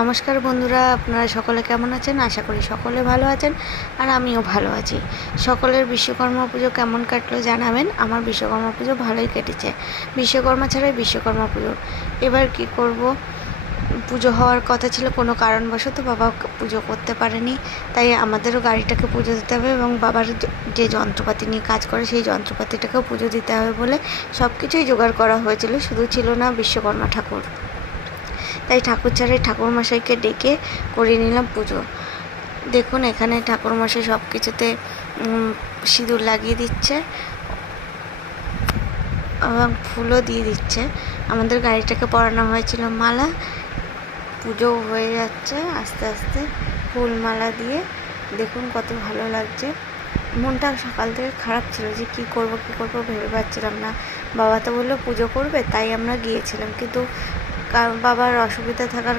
নমস্কার বন্ধুরা, আপনারা সকলে কেমন আছেন? আশা করি সকলে ভালো আছেন আর আমিও ভালো আছি। সকলের বিশ্বকর্মা পুজো কেমন কাটলো জানাবেন। আমার বিশ্বকর্মা পুজো ভালোই কেটেছে। বিশ্বকর্মা ছাড়াই বিশ্বকর্মা পুজো। এবার কি করব, পুজো হওয়ার কথা ছিল, কোনো কারণবশত বাবা পুজো করতে পারেনি। তাই আমাদেরও গাড়িটাকে পুজো দিতে হবে এবং বাবার যে যন্ত্রপাতি নিয়ে কাজ করে সেই যন্ত্রপাতিটাকেও পুজো দিতে হবে বলে সব কিছুই জোগাড় করা হয়েছিল, শুধু ছিল না বিশ্বকর্মা ঠাকুর। তাই ঠাকুর ছাড়াই ঠাকুরমশাইকে ডেকে করিয়ে নিলাম পুজো। দেখুন এখানে ঠাকুরমশাই সব কিছুতে সিঁদুর লাগিয়ে দিচ্ছে এবং ফুলও দিয়ে দিচ্ছে। আমাদের গাড়িটাকে পরানো হয়েছিল মালা। পুজো হয়ে যাচ্ছে আস্তে আস্তে ফুল মালা দিয়ে। দেখুন কত ভালো লাগছে। মনটা সকাল থেকে খারাপ ছিল যে কী করব ভেবে পাচ্ছিলাম না। বাবা তো বললো পুজো করবে, তাই আমরা গিয়েছিলাম, কিন্তু বাবার অসুবিধা থাকার